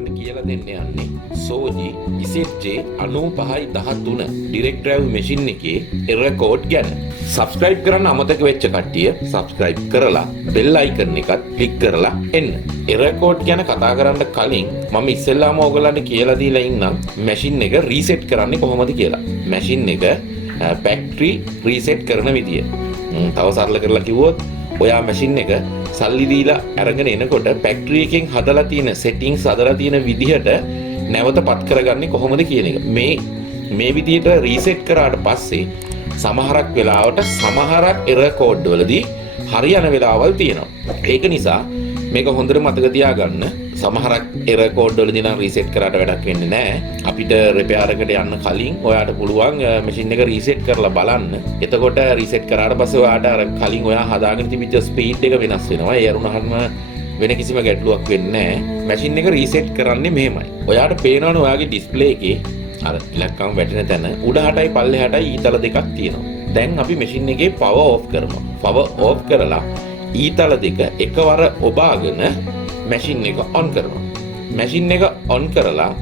ඔයගලන්ට කියලා දෙන්න යන්නේ සෝජි ZJ9513 ඩිරෙක්ට් ඩ්‍රයිව් මැෂින් එකේ එරර් කෝඩ් ගැන. සබ්ස්ක්‍රයිබ් කරන්න අමතක වෙච්ච කට්ටිය සබ්ස්ක්‍රයිබ් කරලා බෙල් අයිකන් එකත් ක්ලික් කරලා එන්න. එරර් කෝඩ් ගැන කතා කරන්න කලින් මම ඉස්සෙල්ලාම ඔයගලන්ට කියලා දීලා ඉන්නම් මැෂින් එක රීසෙට් කරන්නේ කොහොමද කියලා. මැෂින් එක ෆැක්ටරි රීසෙට් කරන විදිය. තව සරල කරලා කිව්වොත් ඔයා මැෂින් එක සල්ලි දීලා අරගෙන එනකොට ෆැක්ටරි එකෙන් හදලා තියෙන සෙටින්ග්ස් හදලා තියෙන විදිහට නැවත පත් කරගන්නේ කොහොමද කියන එක. මේ විදිහට රීසෙට් කරාට පස්සේ සමහරක් වෙලාවට සමහරක් එරර් කෝඩ් වලදී හරියන වෙලාවල් තියෙනවා. ඒක නිසා මේක හොඳට මතක තියාගන්න. සමහරක් එරර් කෝඩ් වලදී නම් රීසෙට් කරාට වැඩක් වෙන්නේ නැහැ. අපිට රිපෙයාර් එකට යන්න කලින් ඔයාට පුළුවන් මැෂින් එක රීසෙට් කරලා බලන්න. එතකොට රීසෙට් කරාට පස්සේ ඔයාට අර කලින් ඔයා හදාගෙන තිබිච්ච ස්පීඩ් එක වෙනස් වෙනවා. ඒ අරුණහම වෙන කිසිම ගැටලුවක් වෙන්නේ නැහැ. මැෂින් එක රීසෙට් කරන්නේ මෙහෙමයි. ඔයාට පේනවනේ ඔයාගේ ඩිස්ප්ලේ එකේ අර ඉලක්කම් වැටෙන තැන උඩහටයි පල්ලෙහාටයි ඊතල දෙකක් තියෙනවා. දැන් අපි මැෂින් එකේ පවර් ඕෆ් කරනවා. පවර් ඕෆ් කරලා ඊතල දෙක එකවර ඔබාගෙන මැෂින් එක ඔන් කරනවා. මැෂින් එක ඔන් කරලා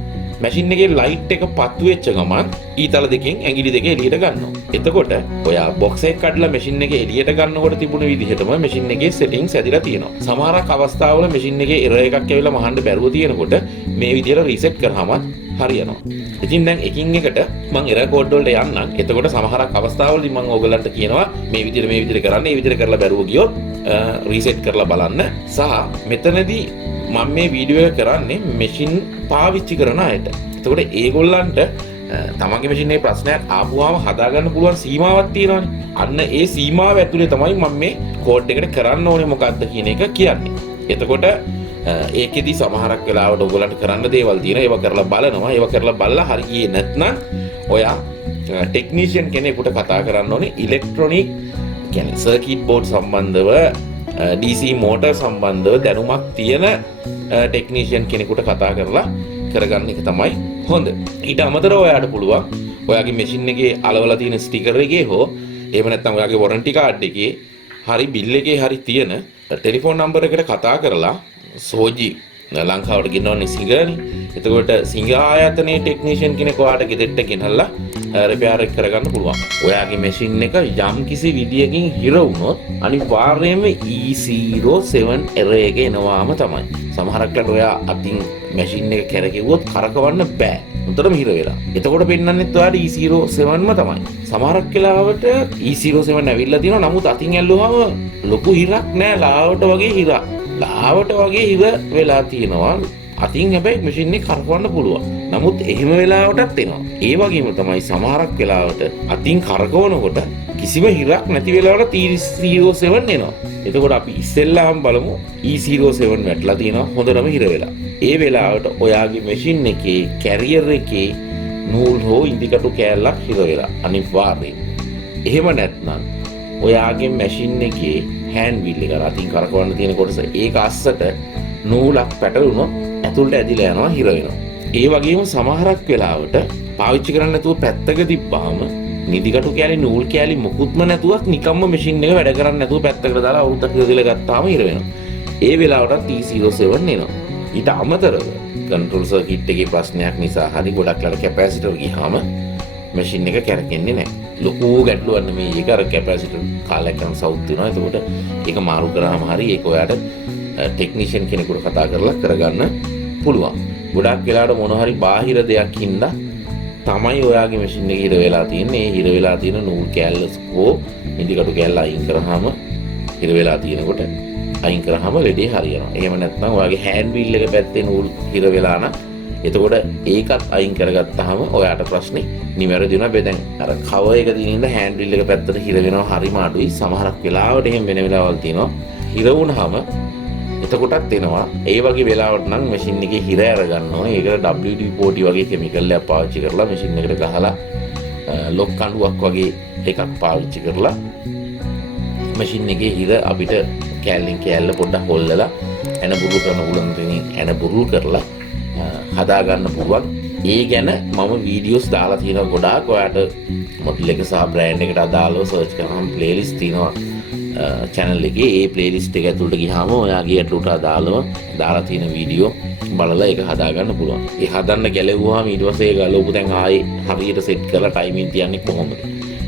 මැෂින් එකේ ලයිට් එක පත්තු වෙච්ච ගමන් ඊතල දෙකෙන් ඇඟිලි දෙක එළියට ගන්නවා. එතකොට ඔයා බොක්ස් එක කඩලා මැෂින් එක එළියට ගන්නකොට තිබුණ විදිහටම මැෂින් එකේ සෙටින්ග්ස් ඇදිලා තියෙනවා. සමහරක් අවස්ථාවල මැෂින් එකේ එරර් එකක් ඇවිල්ලා මහන්න බැරුව තියෙනකොට මේ විදිහට රීසෙට් කරාම හරියනවා. ඉතින් දැන් එකින් එකට මම එරර් කෝඩ් වලට යන්නම්. එතකොට සමහරක් අවස්ථාවලදී මම ඕගලන්ට කියනවා මේ විදිහට කරන්න. මේ විදිහට කරලා බැරුව ගියොත් රීසෙට් කරලා බලන්න. සහ මෙතනදී මම මේ වීඩියෝ එක කරන්නේ මැෂින් පාවිච්චි කරන අයට. එතකොට ඒගොල්ලන්ට තමන්ගේ මැෂින් එකේ ප්‍රශ්නයක් ආපුවාම හදාගන්න පුළුවන් සීමාවක් තියෙනවානේ. අන්න ඒ සීමාව ඇතුලේ තමයි මම මේ කෝඩ් එකට කරන්න ඕනේ මොකක්ද කියන එක කියන්නේ. එතකොට ඒකෙදි සමහරක් වෙලාවට ඔයගොල්ලන්ට කරන්න දේවල් තියෙනවා. ඒව කරලා බලනවා. ඒව කරලා බලලා හරියන්නේ නැත්නම් ඔයා ටෙක්නීෂියන් කෙනෙකුට කතා කරන්න ඕනේ. ඉලෙක්ට්‍රොනික කියන්නේ සර්කිට් බෝඩ් සම්බන්ධව DC මෝටර් සම්බන්ධව දැනුමක් තියෙන ටෙක්නීෂියන් කෙනෙකුට කතා කරලා කරගන්න එක තමයි හොඳ. ඊට අමතරව ඔයාට පුළුවන් ඔයාගේ මැෂින් එකේ අලවලා තියෙන ස්ටිකර් එකේ හෝ එහෙම නැත්නම් ඔයාගේ වොරන්ටි කාඩ් එකේ හරි බිල් එකේ හරි තියෙන ටෙලිෆෝන් නම්බර් එකට කතා කරලා සෝජි ලංකාවට ගෙනවන්නේ සිංගරනේ. එතකොට සිංග ආයතනයේ ටෙක්නීෂියන් කෙනෙක් ඔයාට ගෙදරට ගෙනල්ලා රිපෙයාර් එක කරගන්න පුළුවන්. ඔයාගේ මැෂින් එක යම් කිසි විදියකින් හිර වුණොත් අනිවාර්යයෙන්ම E07 එරර් එක එනවාම තමයි. සමහරක්ලට ඔයා අතින් මැෂින් එක කැරකෙව්වොත් කරකවන්න බෑ. උන්ටම හිර වෙලා. එතකොට පෙන්වන්නෙත් ඔයාට E07ම තමයි. සමහරක් වෙලාවට E07 ඇවිල්ලා තියෙනවා. නමුත් අතින් ඇල්ලුවාම ලොකු හිරක් නෑ. ලාවට වගේ හිරක්. ලාවට වගේ හිර වෙලා තියෙනවා. අතින් හැබැයි මැෂින් එක කරකවන්න පුළුවන්. නමුත් එහෙම වෙලාවටත් එනවා. ඒ වගේම තමයි සමහරක් වෙලාවට අතින් කරකවනකොට කිසිම හිරක් නැති වෙලාවට E07 එනවා. එතකොට අපි ඉස්සෙල්ලාම බලමු E07 වැටලා තියෙනවා හොඳටම හිර වෙලා. ඒ වෙලාවට ඔයාගේ මැෂින් එකේ කැරියර් එකේ නූල් හෝ ඉදිකටු කෑල්ලක් හිර වෙලා අනිවාර්යයෙන්. එහෙම නැත්නම් ඔයාගේ මැෂින් එකේ හෑන්ඩ් වීල් එක අතින් කරකවන්න තියෙන කොටස ඒක අස්සට නූලක් පැටලුනොත් ඇතුළට ඇදිලා යනවා හිර වෙනවා. ඒ වගේම සමහරක් වෙලාවට පාවිච්චි කරන්න නැතුව පැත්තක තිබ්බාම නිදිකටු කෑලි නූල් කෑලි මොකුත්ම නැතුවත් නිකම්ම මැෂින් එක වැඩ කරන්නේ නැතුව පැත්තකට දාලා අවුරුද්දක් ඉඳලා ගත්තාම හිර වෙනවා. ඒ වෙලාවටත් E07 එනවා. ඊට අමතරව කන්ට්‍රෝල් සර්කිට් එකේ ප්‍රශ්නයක් නිසා හරි ගොඩක් ලාට කැපැසිටර් ගියාම මැෂින් එක කැරකෙන්නේ නැහැ. ලොකු ගැටලුවක් නෙමෙයි ඒක. අර කැපැසිටර් කාලයක් යන සවුත් වෙනවා. එතකොට ඒක මාරු කරාම හරි ඒක ඔයාට ටෙක්නීෂියන් කෙනෙකුට කතා කරලා කරගන්න පුළුවන්. ගොඩක් වෙලාවට මොන හරි බාහිර දෙයක් හින්දා තමයි ඔයාගේ මැෂින් එක හිර වෙලා තියෙන්නේ. ඒ හිර වෙලා තියෙන නූල් කෑල්ල හෝ ඉදිකටු කෑල්ල අයින් කරාම හිර වෙලා තියෙනකොට අයින් කරාම වැඩේ හරියනවා. එහෙම නැත්නම් ඔයාගේ හෑන්ඩ් වීල් එක පැත්තේ නූල් හිර වෙලා නම් එතකොට ඒකත් අයින් කරගත්තාම ඔයාට ප්‍රශ්නේ නිවැරදි වෙනවා. බෙදෙන් අර කවර් එක දිනින්න හෑන්ඩ් වීල් එක පැත්තට හිර වෙනවා හරිම අඩුයි. සමහරක් වෙලාවට එහෙම වෙන වෙලාවල් තියෙනවා. හිර වුණාම එතකොටත් එනවා. ඒ වගේ වෙලාවට නම් මැෂින් එකේ හිර අරගන්නවා. ඒකට WD-40 වගේ කෙමිකල් එකක් පාවිච්චි කරලා මැෂින් එකට ගහලා ලොක් කණුවක් වගේ එකක් පාවිච්චි කරලා මැෂින් එකේ හිර අපිට කෑල්ලෙන් කෑල්ල පොඩ්ඩක් හොල්ලලා එන බුරුල් කරන උලන්තෙන් එන බුරුල් කරලා හදා ගන්න පුළුවන්. ඒ ගැන මම වීඩියෝස් දාලා තියෙනවා ගොඩාක්. ඔයාට මොඩල් එක සහ බ්‍රෑන්ඩ් එකට අදාළව සර්ච් කරාම ප්ලේලිස්ට් තියෙනවා channel එකේ ඒ playlist එක ඇතුළට ගියාම ඔයාගේ ගැටලුවට අදාළව දාලා තියෙන වීඩියෝ බලලා ඒක හදා ගන්න පුළුවන්. ඒ හදන්න ගැලවුවාම ඊට පස්සේ ඒක ගලවපු තැන් ආයේ හරියට සෙට් කරලා ටයිමින් තියන්නේ කොහොමද?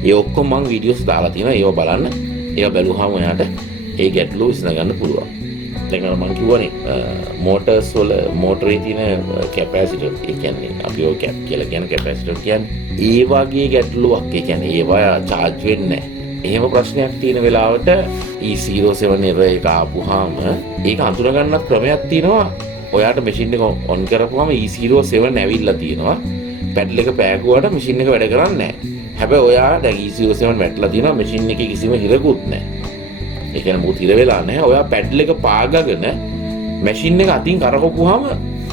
ඒ ඔක්කොම මම වීඩියෝස් දාලා තියෙනවා. ඒව බලන්න. ඒව බැලුවාම ඔයාට ඒ ගැටලුව විසඳ ගන්න පුළුවන්. දැන් අර මම කිව්වනේ මෝටර්ස් වල මෝටරේ තියෙන කැපැසිටර් ඒ කියන්නේ අපි ඔය කැප් කියලා කියන කැපැසිටර් කියන්නේ ඒ වගේ ගැටලුවක්. ඒ කියන්නේ ඒවා charge වෙන්නේ නැහැ. එහෙම ප්‍රශ්නයක් තියෙන වෙලාවට E07 error එක ආපුවාම ඒක අඳුරගන්නත් ක්‍රමයක් තියෙනවා. ඔයාට මැෂින් එක ඔන් කරපුවාම E07 ඇවිල්ලා තියෙනවා. පැඩල් එක පෑගුවාට මැෂින් එක වැඩ කරන්නේ නැහැ. හැබැයි ඔයා දැන් E07 වැටලා තියෙනවා මැෂින් එකේ කිසිම හිරකුත් නැහැ. ඒ කියන්නේ මොකද හිර වෙලා නැහැ. ඔයා පැඩල් එක පාගගෙන මැෂින් එක අතින් කරකවපුවාම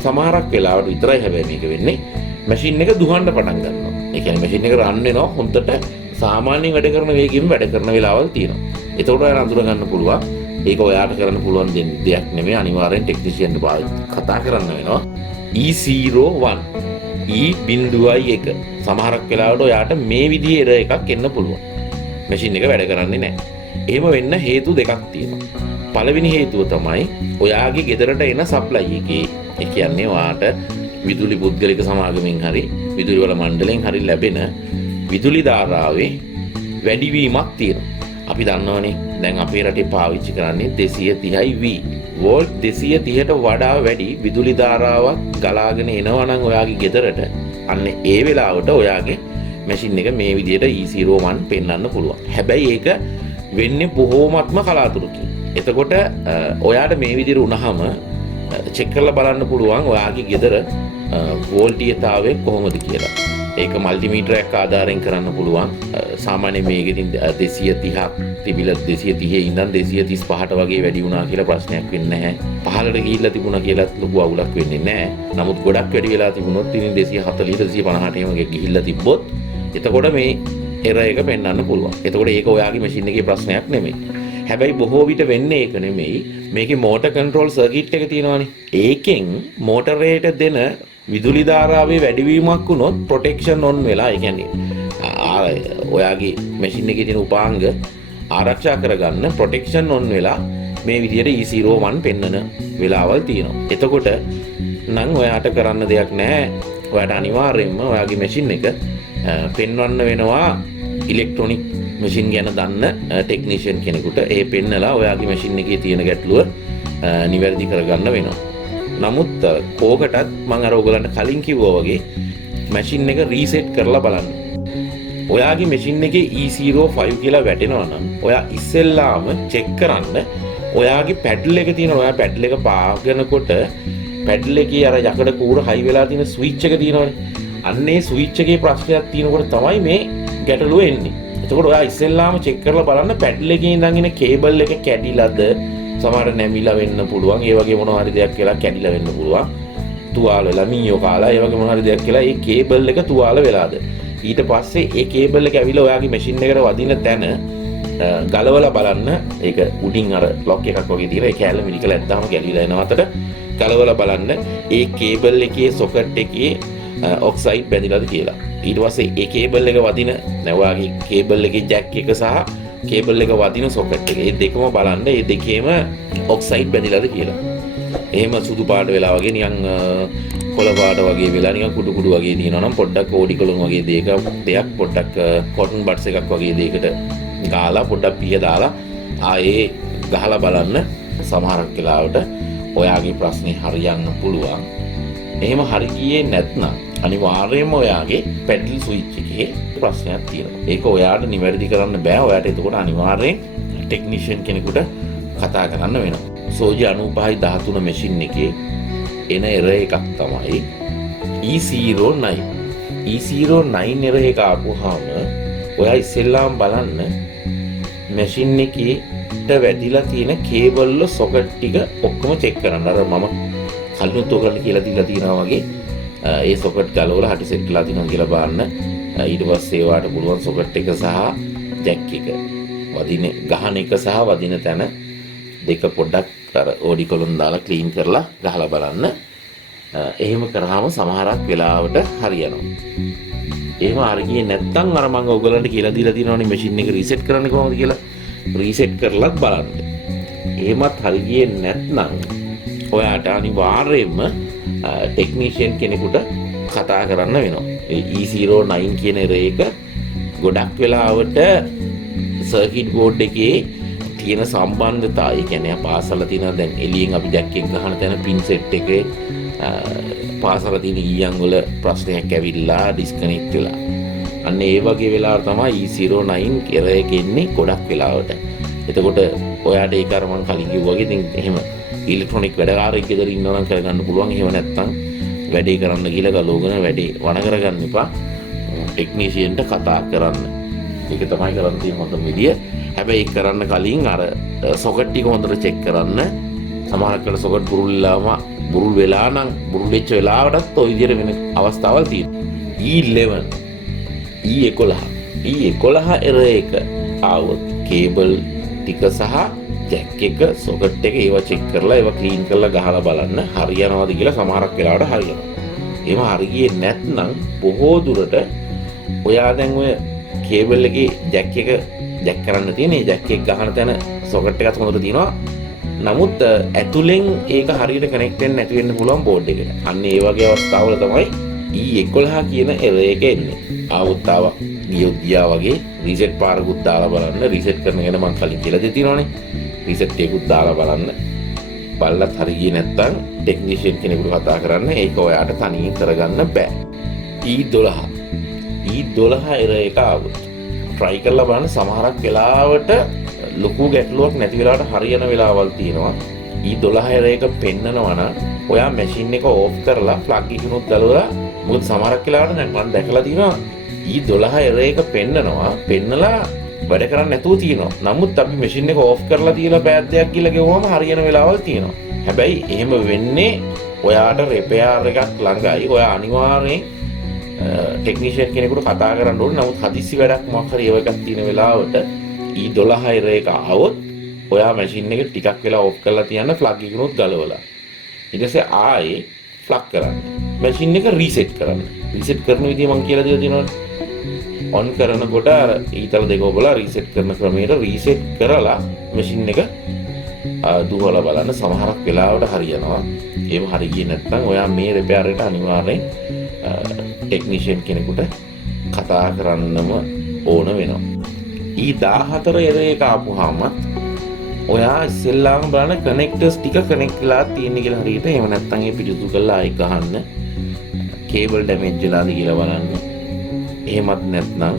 සමහරක් වෙලාවට විතරයි හැබැයි මේක වෙන්නේ. මැෂින් එක දුහන්න පටන් ගන්නවා. ඒ කියන්නේ මැෂින් එක රන් වෙනවා හොඳට සාමාන්‍යයෙන් වැඩ කරන වේගෙම වැඩ කරන වෙලාවල් තියෙනවා. ඒතකොට ඔයාලා අඳුර ගන්න පුළුවන්. ඒක ඔයාට කරන්න පුළුවන් දෙයක් නෙමෙයි. අනිවාර්යෙන් ටෙක්නිෂියන්ට කතා කරන්න වෙනවා. E01 E.1 සමහරක් වෙලාවට ඔයාට මේ විදිහේ error එකක් එන්න පුළුවන්. මැෂින් එක වැඩ කරන්නේ නැහැ. එහෙම වෙන්න හේතු දෙකක් තියෙනවා. පළවෙනි හේතුව තමයි ඔයාගේ ගෙදරට එන සප්ලයි එකේ. ඒ කියන්නේ ඔයාට විදුලි පුද්ගලික සමාගමෙන් හරි විදුලි වල මණ්ඩලෙන් හරි ලැබෙන විදුලි ධාරාවේ වැඩිවීමක් තියෙනවා. අපි දන්නවනේ දැන් අපේ රටේ පාවිච්චි කරන්නේ 230යි V. වෝල්ට් 230ට වඩා වැඩි විදුලි ධාරාවක් ගලාගෙන එනවා නම් ඔයාගේ ගෙදරට අන්න ඒ වෙලාවට ඔයාගේ මැෂින් එක මේ විදිහට E01 පෙන්වන්න පුළුවන්. හැබැයි ඒක වෙන්නේ බොහෝමත්ම කලාතුරකින්. එතකොට ඔයාට මේ විදිහට වුණාම චෙක් කරලා බලන්න පුළුවන් ඔයාගේ ගෙදර වෝල්ටීයතාවය කොහොමද කියලා. ඒක මල්ටිමීටරයක් ආධාරයෙන් කරන්න පුළුවන්. සාමාන්‍යයෙන් මේකෙන් 230ක් තිබිලා 230 ඉඳන් 235ට වගේ වැඩි වුණා කියලා ප්‍රශ්නයක් වෙන්නේ නැහැ. 15ට ගිහිල්ලා තිබුණා කියලා ලොකු අවුලක් වෙන්නේ නැහැ. නමුත් ගොඩක් වැඩි වෙලා තිබුණොත් ඉතින් 240 250ට එහෙම ගිහිල්ලා තිබ්බොත් එතකොට මේ error එක පෙන්වන්න පුළුවන්. එතකොට ඒක ඔයාගේ මැෂින් එකේ ප්‍රශ්නයක් නෙමෙයි. හැබැයි බොහෝ විට වෙන්නේ ඒක නෙමෙයි. මේකේ මෝටර් කන්ට්‍රෝල් සර්කිට් එක තියෙනවානේ. ඒකෙන් මෝටරේට දෙන විදුලි ධාරාවේ වැඩිවීමක් වුණොත් ප්‍රොටෙක්ෂන් ඔන් වෙලා ඒ කියන්නේ ඔයාගේ මැෂින් එකේ තියෙන උපාංග ආරක්ෂා කරගන්න ප්‍රොටෙක්ෂන් ඔන් වෙලා මේ විදිහට E01 පෙන්වන වෙලාවල් තියෙනවා. එතකොට නම් ඔයාට කරන්න දෙයක් නැහැ. ඔයාට අනිවාර්යයෙන්ම ඔයාගේ මැෂින් එක පෙන්වන්න වෙනවා ඉලෙක්ට්‍රොනික මැෂින් ගැන දන්න ටෙක්නීෂියන් කෙනෙකුට. ඒ පෙන්නලා ඔයාගේ මැෂින් එකේ තියෙන ගැටලුව නිවැරදි කරගන්න වෙනවා. නමුත් කෝකටත් මම අර ඔයගලන්ට කලින් කිව්වා වගේ මැෂින් එක රීසෙට් කරලා බලන්න. ඔයාගේ මැෂින් එකේ E05 කියලා වැටෙනවා නම් ඔයා ඉස්සෙල්ලාම චෙක් කරන්න ඔයාගේ පැඩල් එක තියෙන ඔයා පැඩල් එක පාගනකොට පැඩල් එකේ අර යකඩ කූර හයි වෙලා තියෙන ස්විච් එක තියෙනවනේ. අන්නේ ස්විච් එකේ ප්‍රශ්නයක් තියෙනකොට තමයි මේ ගැටලුව එන්නේ. එතකොට ඔයා ඉස්සෙල්ලාම චෙක් කරලා බලන්න පැඩල් එකේ ඉඳන් එන කේබල් එක කැඩිලාද සමහර නැමිලා වෙන්න පුළුවන්. ඒ වගේ මොනවා හරි දෙයක් කියලා කැඩිලා වෙන්න පුළුවන්. තුවාල වෙලා මීයෝ කාලා ඒ වගේ මොනවා හරි දෙයක් කියලා ඒ කේබල් එක තුවාල වෙලාද. ඊට පස්සේ ඒ කේබල් එක ඇවිල්ලා ඔයාගේ මැෂින් එකට වදින තැන ගලවලා බලන්න. ඒක උඩින් අර ලොක් එකක් වගේ තියෙන ඒ කැලේ මිලිකලා ඇත්තාම ගැලිලා එන අතර ගලවලා බලන්න ඒ කේබල් එකේ සොකට් එකේ ඔක්සයිඩ් බැඳිලාද කියලා. ඊට පස්සේ ඒ කේබල් එක වදින ඔයාගේ කේබල් එකේ ජැක් එක සහ කේබල් එක වදින සොකට් එක. මේ දෙකම බලන්න. මේ දෙකේම ඔක්සයිඩ් බැඳිලාද කියලා. එහෙම සුදු පාට වෙලා වගේ නිකන් කොළ පාට වගේ වෙලා නිකන් කුඩු කුඩු වගේ තියෙනවා නම් පොඩ්ඩක් ඕඩි කොලොන් වගේ දෙයක් පොඩ්ඩක් කොටන් බඩ්ස් එකක් වගේ දෙයකට ගාලා පොඩ්ඩක් පිය දාලා ආයේ ගහලා බලන්න. සමහරක් වෙලාවට ඔයාගේ ප්‍රශ්නේ හරියන්න පුළුවන්. එහෙම හරි ගියේ නැත්නම් අනිවාර්යයෙන්ම ඔයාගේ පැඩල් ස්විච් එකේ ප්‍රශ්නයක් තියෙනවා. ඒක ඔයාට නිවැරදි කරන්න බෑ. ඔයාට එතකොට අනිවාර්යෙන් ටෙක්නීෂියන් කෙනෙකුට කතා කරන්න වෙනවා. සෝජි 9513 මැෂින් එකේ එන error එකක් තමයි E09. E09 error එක ආපුවාම ඔයා ඉස්සෙල්ලාම බලන්න මැෂින් එකේට වැදිලා තියෙන කේබල් වල සොකට් ටික ඔක්කොම චෙක් කරන්න. අර මම කලිනුත් ඔයගලට කියලා දීලා තියෙනවා වගේ ඒ සොකට් ගලවලා හටි සෙට් කරලා තියෙනවා කියලා බලන්න. ඊට පස්සේ ඒවට පුළුවන් සොකට් එක සහ ජැක් එක වදින ගහන එක සහ වදින තැන දෙක පොඩ්ඩක් අර ඕඩි කොලොන් දාලා ක්ලීන් කරලා ගහලා බලන්න. එහෙම කරාම සමහරක් වෙලාවට හරියනවා. එහෙම හරියන්නේ නැත්නම් අර මම ඔයගලන්ට කියලා දීලා තියෙනවානේ මැෂින් එක රීසෙට් කරන්න කොහොමද කියලා. රීසෙට් කරලත් බලන්න. එහෙමත් හරි ගියේ නැත්නම් ඔයාට අනිවාර්යයෙන්ම ටෙක්නීෂියන් කෙනෙකුට කතා කරන්න වෙනවා. ඒ E09 කියන එක ගොඩක් වෙලාවට සර්කිට් බෝඩ් එකේ තියෙන සම්බන්ධතාවය, කියන්නේ පාසල තියෙන දැන් එළියෙන් අපි ජැක් එක ගහන තැන පින් සෙට් එකේ පාසල තියෙන ඊයන් වල ප්‍රශ්නයක් ඇවිල්ලා ඩිස්කනෙක්ට් වෙලා. අන්න ඒ වගේ වෙලාවට තමයි E09 කියලා එක එන්නේ ගොඩක් වෙලාවට. එතකොට ඔයාට ඒක අර මම කලින් කිව්වා වගේ ඉතින් එහෙම ඉලෙක්ට්‍රොනික වැඩකාරයෙක් ගෙදර ඉන්නවා නම් කරගන්න පුළුවන්. එහෙම නැත්නම් වැඩේ කරන්න ගිහලා ගලවගෙන වැඩේ වණ කරගන්න එපා. ටෙක්නීෂියන්ට කතා කරන්න. ඒක තමයි කරන්න තියෙන හොඳම විදිය. හැබැයි ඒක කරන්න කලින් අර සොකට් ටික හොඳට චෙක් කරන්න. සමහරකට සොකට් බුරුල් වෙලා නම් බුරුල් වෙච්ච වෙලාවටත් ওই විදියට වෙන අවස්ථාවල් තියෙනවා. E11 එරර් එක ආවොත් කේබල් ටික සහ ජැක් එක සොකට් එක ඒවා චෙක් කරලා ඒවා ක්ලීන් කරලා ගහලා බලන්න හරියනවද කියලා. සමහරක් වෙලාවට හරියනවා. එහෙම හරියේ නැත්නම් බොහෝ දුරට ඔයා දැන් ඔය කේබල් එකේ ජැක් කරන්න තියෙන ඒ ජැක් එක ගහන තැන සොකට් එකත් හොඳට තියෙනවා. නමුත් ඇතුලෙන් ඒක හරියට කනෙක්ට් වෙන්නේ නැති වෙන්න පුළුවන් බෝඩ් එකට. අන්න ඒ වගේ අවස්ථාවල තමයි E11 කියන එරර් එක එන්නේ. ආවුත්තාවක් ගියා වගේ රීසෙට් පාරකුත් දාලා බලන්න. රීසෙට් කරන ගැන මම කලින් කියලා දෙ තියෙනවානේ. රීසෙට් එකකුත් දාලා බලන්න. බලලත් හරි ගියේ නැත්නම් ටෙක්නීෂියන් කෙනෙකුට කතා කරන්න. ඒක ඔයාට තනියෙන් කරගන්න බෑ. E12 එරර් එක ආවොත් try කරලා බලන්න. සමහරක් වෙලාවට ලොකු ගැටලුවක් නැති වෙලාවට හරියන වෙලාවල් තියෙනවා. E12 එරර් එක පෙන්නනවා නම් ඔයා මැෂින් එක ඕෆ් කරලා ප්ලග් එකකුත් ගලවලා, මොකද සමහරක් වෙලාවට දැන් මම දැකලා තියෙනවා E12 එරර් එක පෙන්නලා වැඩ කරන්නේ නැතුව තියෙනවා. නමුත් අපි මැෂින් එක ඕෆ් කරලා තියලා පැයක් දෙකක් ගිහලා ගෙවුවම හරියන වෙලාවල් තියෙනවා. හැබැයි එහෙම වෙන්නේ ඔයාට රිපෙයාර් එකක් ළඟයි. ඔයා අනිවාර්යෙන් ටෙක්නීෂියන් කෙනෙකුට කතා කරන්න ඕනේ. නමුත් හදිස්සි වැඩක් මොකක් හරි ඒව එකක් තියෙන වෙලාවට E12 එරර් එක ආවොත් ඔයා මැෂින් එක ටිකක් වෙලා ඕෆ් කරලා තියන්න, ප්ලග් එකකුත් ගලවලා. ඊට පස්සේ ආයේ ප්ලග් කරන්න. මැෂින් එක රීසෙට් කරන්න. රීසෙට් කරන විදිය මම කියලා දීලා තියෙනවනේ. ඔන් කරනකොට අර ඊතල දෙක ඔබලා රීසෙට් කරන ක්‍රමයට රීසෙට් කරලා මැෂින් එක දුවලා බලන්න. සමහරක් වෙලාවට හරියනවා. ඒව හරි ගියේ නැත්නම් ඔයා මේ රිපෙයාර් එකට අනිවාර්යෙන් ටෙක්නීෂියන් කෙනෙකුට කතා කරන්නම ඕන වෙනවා. E14 එරර් එක ආපුවාම ඔයා ඉස්සෙල්ලාම බලන්න කනෙක්ටර්ස් ටික කනෙක්ට් වෙලා තියෙන්නේ කියලා හරියට. එහෙම නැත්නම් ඒ පිටුතු කරලා ආයි ගහන්න. කේබල් ඩැමේජ් වෙලාද කියලා බලන්න. එහෙමත් නැත්නම්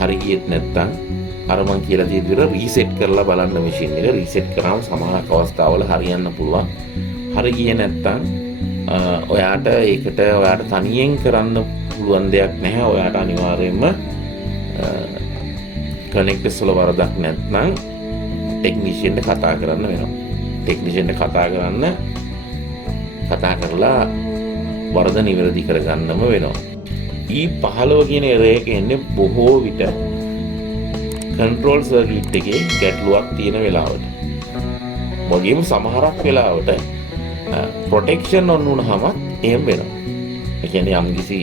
හරි ගියෙත් නැත්නම් අර මං කියලා දේ විදිහට රීසෙට් කරලා බලන්න මැෂින් එක. රීසෙට් කරාම සමහර අවස්ථාවල හරියන්න පුළුවන්. හරි ගියේ නැත්නම් ඔයාට තනියෙන් කරන්න පුළුවන් දෙයක් නැහැ. ඔයාට අනිවාර්යයෙන්ම කනෙක්ටර්ස් වල වරදක් නැත්නම් ටෙක්නීෂියන්ට කතා කරන්න වෙනවා. ටෙක්නීෂියන්ට කතා කරලා වරද නිවැරදි කරගන්නම වෙනවා. E15 කියන එරර් එක එන්නේ බොහෝ විට කන්ට්‍රෝල් සර්කිට් එකේ ගැටලුවක් තියෙන වෙලාවට. වගේම සමහරක් වෙලාවට ප්‍රොටෙක්ෂන් ඔන් වුණාම එහෙම වෙනවා. ඒ කියන්නේ යම්කිසි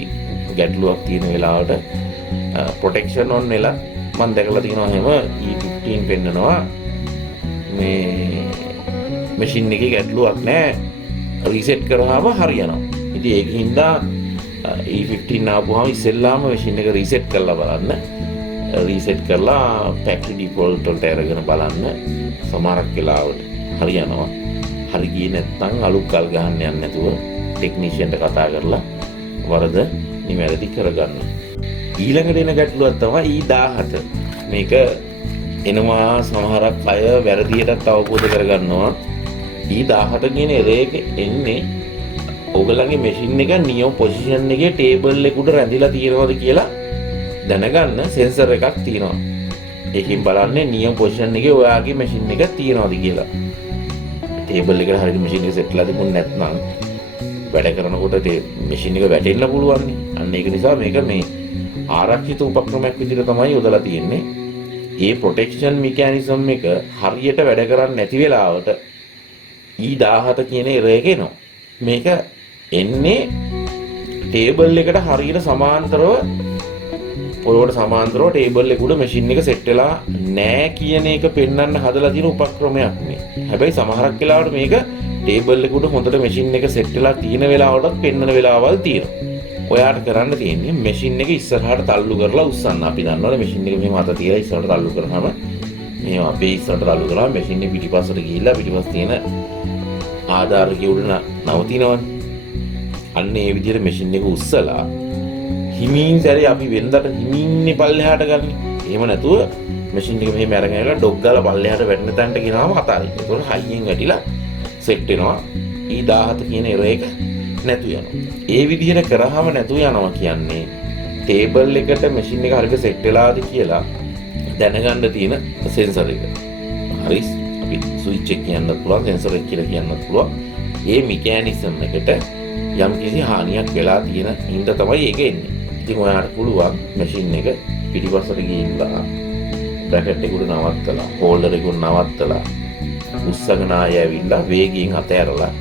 ගැටලුවක් තියෙන වෙලාවට ප්‍රොටෙක්ෂන් ඔන් වෙලා මම දැකලා තියෙනවා එහෙම E15 පෙන්නනවා මේ මැෂින් එකේ ගැටලුවක් නැහැ, රීසෙට් කරාම හරියනවා. ඉතින් ඒකින්ද E15 ආපුවාම ඉස්සෙල්ලාම මැෂින් එක රීසෙට් කරලා බලන්න. රීසෙට් කරලා ෆැක්ටරි ඩිෆෝල්ට් වලට අරගෙන බලන්න. සමහරක් වෙලාවට හරියනවා. හරි ගියේ නැත්නම් අලුත් කල් ගහන්න යන්නේ නැතුව ටෙක්නීෂියන්ට කතා කරලා වරද නිවැරදි කරගන්න. ඊළඟට එන ගැටලුවක් තමයි E17. මේක එනවා සමහරක් අය වැරදියටත් අවබෝධ කරගන්නවා. E17 කියන එරර් එක එන්නේ ඔයගලගේ මැෂින් එක නියම පොසිෂන් එකේ ටේබල් එකට රැඳිලා තියෙනවද කියලා දැනගන්න සෙන්සර් එකක් තියෙනවා. ඒකෙන් බලන්නේ නියම පොසිෂන් එකේ ඔයාගේ මැෂින් එක තියෙනවද කියලා. ටේබල් එකට හරියට මැෂින් එක සෙට්ලා තිබුණ නැත්නම් වැඩ කරනකොට මැෂින් එක වැටෙන්න පුළුවන් නේ. අන්න ඒක නිසා මේක මේ ආරක්ෂිත උපක්‍රමයක් විදිහට තමයි යොදලා තියෙන්නේ. ඒ ප්‍රොටෙක්ෂන් මෙකැනිසම් එක හරියට වැඩ කරන්නේ නැති වෙලාවට E17 කියන එරර් එක එනවා. මේක එන්නේ ටේබල් එකට හරියට සමාන්තරව ඔයවට සමාන්තරව ටේබල් එක උඩ මැෂින් එක සෙට් වෙලා නැහැ කියන එක පෙන්වන්න හදලා තියෙන උපක්‍රමයක් මේ. හැබැයි සමහරක් වෙලාවට මේක ටේබල් එක උඩ හොඳට මැෂින් එක සෙට් වෙලා තියෙන වෙලාවටත් පෙන්වන වෙලාවල් තියෙනවා. ඔයාට කරන්න තියෙන්නේ මැෂින් එක ඉස්සරහට තල්ලු කරලා උස්සන්න. අපි දන්නවනේ මැෂින් එක මෙහෙම අත තියලා ඉස්සරහට තල්ලු කරාම මේ අපේ ඉස්සරහට තල්ලු කරාම මැෂින් එක පිටිපස්සට ගිහිල්ලා පිටිපස්ස තියෙන ආධාරකයේ උඩ නවතිනවනේ. අන්න ඒ විදිහට මැෂින් එක උස්සලා හිමින් සැරේ අපි වෙනදට හිමින්නේ පල්ලෙහාට ගන්න. එහෙම නැතුව මැෂින් එක මෙහෙම අරගෙන ඉලා ඩොග් ගාලා පල්ලෙහාට වැටෙන තැනට ගෙනාම අතාරින්න. ඒතකොට හයියෙන් වැටිලා සෙට් වෙනවා. E17 කියන එරර් එක නැතු යනවා. ඒ විදිහට කරාම නැතු යනවා කියන්නේ ටේබල් එකට මැෂින් එක හරියට සෙට් වෙලාද කියලා දැනගන්න තියෙන සෙන්සර් එක. හරි අපි ස්විච් එක කියන්නත් පුළුවන්, සෙන්සර් එක කියලා කියන්නත් පුළුවන්. ඒ මෙකැනිසම් එකට යම් කිසි හානියක් වෙලා තියෙන හින්දා තමයි ඒක එන්නේ. ඉතින් ඔයාලට පුළුවන් මැෂින් එක පිටිපස්සට ගිහිල්ලා බ්‍රැකට් එක උඩ නවත්තලා, හෝල්ඩර් එක උඩ නවත්තලා, උස්සගෙන ආයෙ ඇවිල්ලා වේගයෙන් අතහැරලා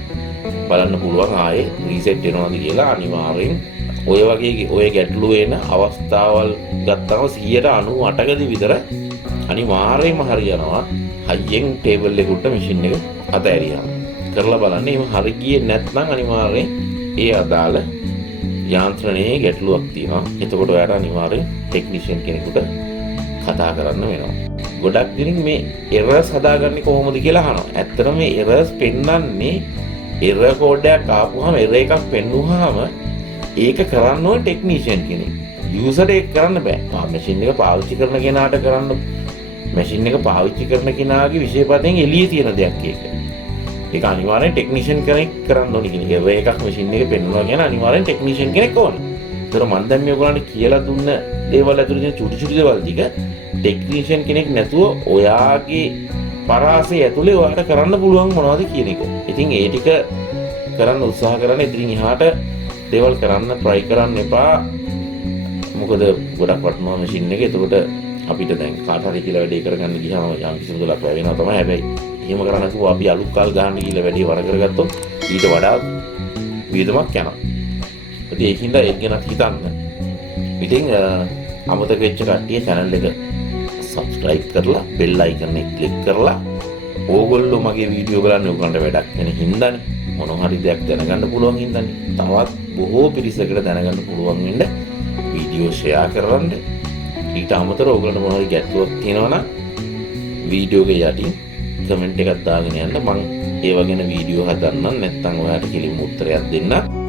බලන්න පුළුවන් ආයේ රීසෙට් වෙනවද කියලා. අනිවාර්යෙන් ඔය වගේ ඔය ගැටලු වෙන අවස්ථාවල් ගත්තාම 98%කදී විතර අනිවාර්යෙන්ම හරියනවා. හයියෙන් ටේබල් එක උඩ මැෂින් එක අතහැරියා. කරලා බලන්න. එහෙම හරි ගියේ නැත්නම් අනිවාර්යෙන් ඒ අදාළ යාන්ත්‍රණයේ ගැටලුවක් තියෙනවා. එතකොට ඔයාලට අනිවාර්යෙන් ටෙක්නිෂියන් කෙනෙකුට කතා කරන්න වෙනවා. ගොඩක් දිනින් මේ එරර්ස් හදාගන්නේ කොහොමද කියලා අහනවා. ඇත්තටම මේ එරර්ස් පෙන්වන්නේ එරර් කෝඩ් එකක් ආපුවාම එරර් එකක් පෙන්වුවාම ඒක කරන්න ඕන ටෙක්නීෂියන් කෙනෙක්. යූසර් ඒක කරන්න බෑ. මැෂින් එක පාවිච්චි කරන කෙනාට කරන්න මැෂින් එක පාවිච්චි කරන කෙනාගේ විශේෂපතෙන් එළියේ තියෙන දෙයක් ඒක. ඒක අනිවාර්යෙන් ටෙක්නීෂියන් කෙනෙක් කරන්න ඕනේ කියන එරර් එකක් මැෂින් එකේ පෙන්වනවා කියන අනිවාර්යෙන් ටෙක්නීෂියන් කෙනෙක් ඕනේ. ඒතර මම දැන් මේ ඔයගොල්ලන්ට කියලා දුන්න දේවල් ඇතුළේ තියෙන චුටි චුටි දේවල් ටික ටෙක්නීෂියන් කෙනෙක් නැතුව ඔයාගේ පරාසය ඇතුලේ ඔයාලට කරන්න පුළුවන් මොනවද කියන එක. ඉතින් ඒ ටික කරන්න උත්සාහ කරන්න. ඉතින් එහාට දේවල් කරන්න try කරන්න එපා. මොකද ගොඩක් වටනවා මැෂින් එක. එතකොට අපිට දැන් කාට හරි කියලා වැඩේ කරගන්න ගියාම යම් කිසි මුදලක් වැය වෙනවා තමයි. හැබැයි එහෙම කරන්න නැතුව අපි අලුත් කල් ගන්න ගිහලා වැඩේ වර කරගත්තොත් ඊට වඩා වියදමක් යනවා. ඉතින් ඒකින්ද ඒක ගැන හිතන්න. ඉතින් අමතක වෙච්ච කට්ටිය channel එක subscribe කරලා bell icon එක click කරලා ඕගොල්ලෝ මගේ වීඩියෝ බලන්න ඔයගොල්ලන්ට වැඩක් වෙන හින්දානේ. මොන හරි දෙයක් දැනගන්න පුළුවන් හින්දානේ. තවත් බොහෝ පිරිසකට දැනගන්න පුළුවන් වෙන්න වීඩියෝ share කරන්න. ඊට අමතරව ඔයගොල්ලන්ට මොන හරි ගැටලුවක් තියෙනවා නම් වීඩියෝ එක යටින් කමෙන්ට් එකක් දාගෙන යන්න. මම ඒව ගැන වීඩියෝ හදන්නම්. නැත්නම් ඔයාලට කිලිම උත්තරයක් දෙන්නම්.